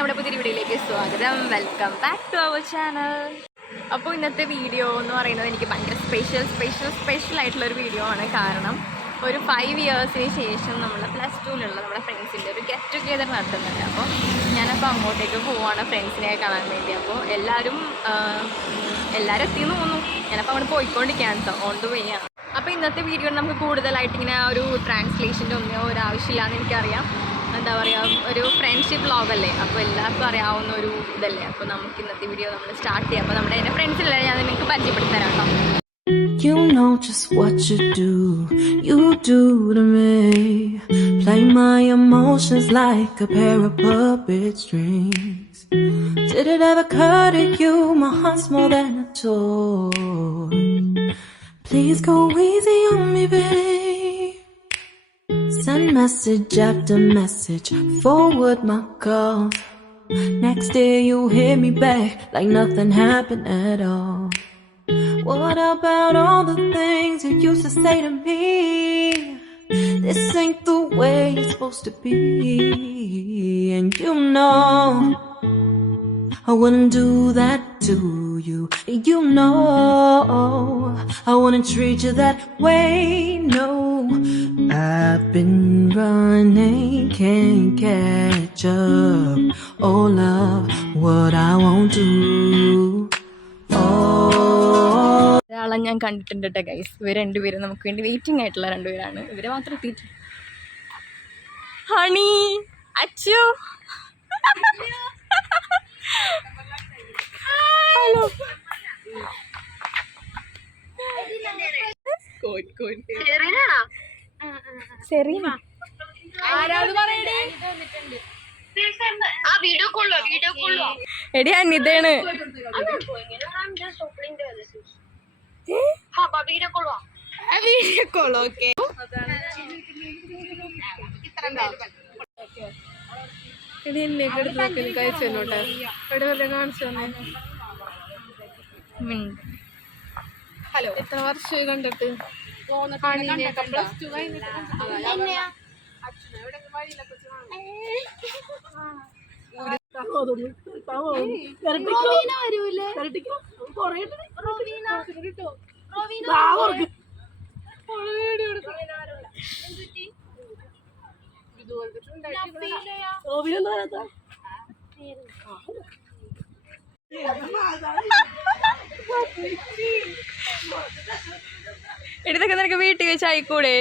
നമ്മുടെ പുതിയ വീഡിയോയിലേക്ക് സ്വാഗതം. Welcome back to our channel. അപ്പോൾ ഇന്നത്തെ വീഡിയോ എന്ന് പറയുന്നത് എനിക്ക് ഭയങ്കര സ്പെഷ്യൽ ആയിട്ടുള്ളൊരു വീഡിയോ ആണ്. കാരണം ഒരു 5 ഇയേഴ്സിന് ശേഷം നമ്മൾ +2-ലുള്ള നമ്മുടെ ഫ്രണ്ട്സിൻ്റെ ഒരു ഗെറ്റ് ടുഗെദർ നടത്തുന്നുണ്ട്. അപ്പോൾ ഞാനപ്പോൾ അങ്ങോട്ടേക്ക് പോവുകയാണ് ഫ്രണ്ട്സിനെ കാണാൻ വേണ്ടി. അപ്പോൾ എല്ലാവരും എത്തിയെന്ന് തോന്നുന്നു. ഞാനപ്പോൾ അവിടെ പോയിക്കൊണ്ടിരിക്കുകയാണ് കേട്ടോ, ഓൺ ദ വേ ആണ്. അപ്പോൾ ഇന്നത്തെ വീഡിയോ നമുക്ക് കൂടുതലായിട്ട് ഇങ്ങനെ ഒരു ട്രാൻസ്ലേഷൻ്റെ ഒന്നും ഒരു ആവശ്യമില്ലാന്ന് എനിക്കറിയാം. എന്താ പറയുക, ഒരു ഫ്രണ്ട്ഷിപ്പ് വ്ളോഗല്ലേ, അപ്പോൾ എല്ലാവർക്കും അറിയാവുന്ന ഒരു ഇതല്ലേ. അപ്പോൾ നമുക്ക് ഇന്നത്തെ വീഡിയോ നമ്മൾ സ്റ്റാർട്ട് ചെയ്യാം. അപ്പോൾ നമ്മുടെ എൻ്റെ ഫ്രണ്ട്സിലല്ലേ ഞാൻ നിങ്ങൾക്ക് പരിചയപ്പെടുത്തി തരാം കേട്ടോ. You know just what you do to me. Play my emotions like a pair of puppet strings. Did it ever occur to you my heart's more than a toy? Please go easy on me, babe. Send message after message, forward my calls. Next day you hit me back like nothing happened at all. What about all the things you used to say to me? This ain't the way it's supposed to be. And you know I wouldn't do that to you. You know I wouldn't treat you that way. No, I've been running, can't catch up. Oh love, what I won't do. ഒരാളെ ഞാൻ കണ്ടിട്ടുണ്ട് കേട്ടോ guys. ഇവർ രണ്ടുപേരും നമുക്ക് വേണ്ടി waiting ആയിട്ടുള്ള രണ്ടുപേരാണ്. ഇവരെ മാത്രം എത്തിയിട്ട് ഹണി അച്ചു ഹലോ എടി അനിതയാണ്. ഹലോ, എത്ര വർഷമായി കണ്ടിട്ട്? ഇതൊക്കെ നിനക്ക് വീട്ടിൽ വെച്ച് ആയിക്കൂടെ?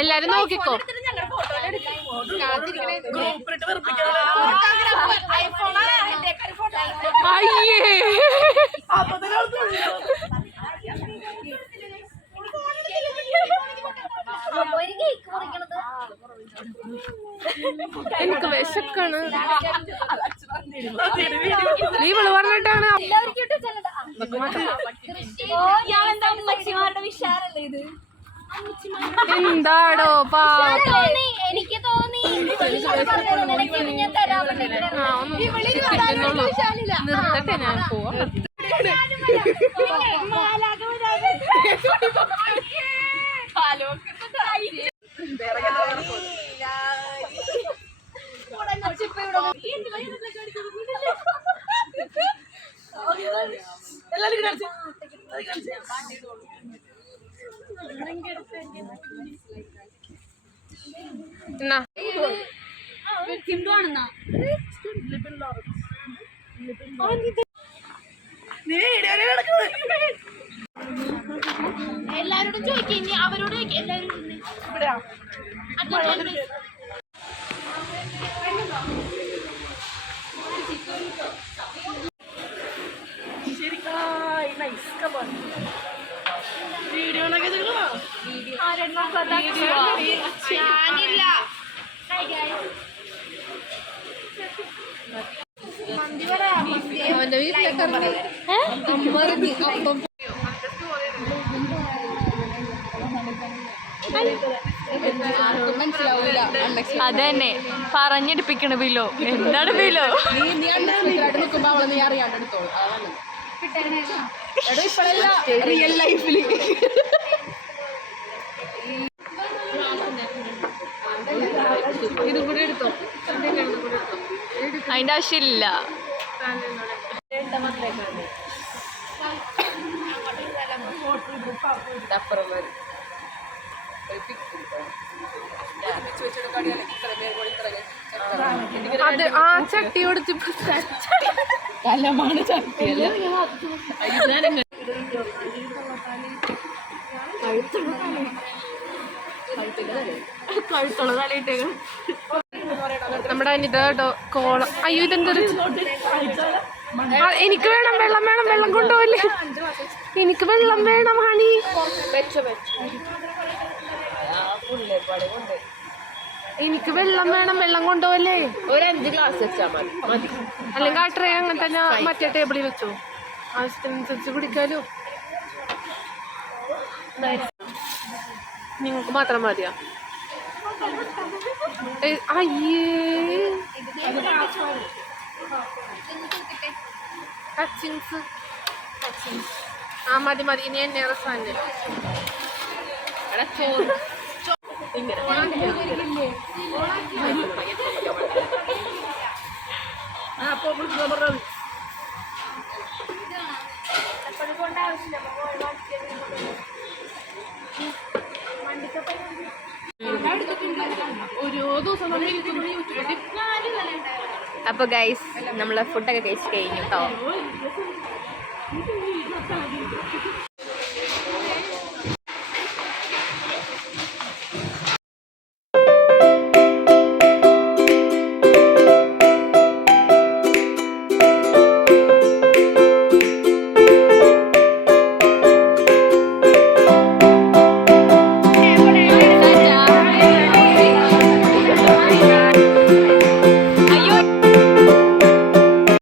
എല്ലാരും നോക്കിക്കോ. അയ്യേ എനിക്ക് വിശക്കാണ്. നീ വിളി പറഞ്ഞിട്ടാണ്. എന്താടോ എനിക്ക് തോന്നി നിർത്തട്ടെ, ഞാൻ പോവാ. എല്ലാരോടും ചോദിക്കും, അവരോട് എല്ലാവരും ഞാനില്ല. അവന്റെ വീട്ടിലൊക്കെ മനസ്സിലാവില്ല. അതന്നെ പറഞ്ഞെടുപ്പിക്കണ ബിലോ. എന്താണ് ബിലോ? നീ അൺഎക്സ്പെക്ടഡ് നിൽക്കുമ്പോ അവളെ നീ അറിയാണ്ട് എടുത്തോളൂ. അതാണ് ഇപ്പോഴല്ല റിയൽ ലൈഫില്. ഇതും കൂടെ എടുത്തോ. അതിന്റെ ആവശ്യമില്ല. അത് ആ ചട്ടി കൊടുത്ത് കലമാണ് ചട്ടിയല്ല. കഴുത്തുള്ള തലയിട്ടേക്ക് നമ്മുടെ അനിത കോളം. അയ്യോ ഇതെന്തൊരു എനിക്ക് വേണം വെള്ളം, വേണം വെള്ളം കൊണ്ടുപോകല്ലേ. എനിക്ക് വെള്ളം വേണം ഹണി. എനിക്ക് വെള്ളം വേണം, വെള്ളം കൊണ്ടുപോകല്ലേ. ഒരു 5 ഗ്ലാസ് വെച്ചാൽ മതി. അല്ലെങ്കിൽ ആ ട്രേ അങ്ങനെ തന്നെ മറ്റേ ടേബിളിൽ വെച്ചോ. ആവശ്യത്തിനനുസരിച്ച് കുടിക്കാലോ. നിങ്ങൾക്ക് മാത്രം മതിയാ? അയ്യേ ടച്ചിങ്സ്. ആ മതി മതി. ഇനി എന്നെ റസാൻ്റെ ഓരോ ദിവസം അപ്പോൾ ഗൈസ് നമ്മൾ ഫുഡൊക്കെ കഴിച്ച് കഴിഞ്ഞു കേട്ടോ.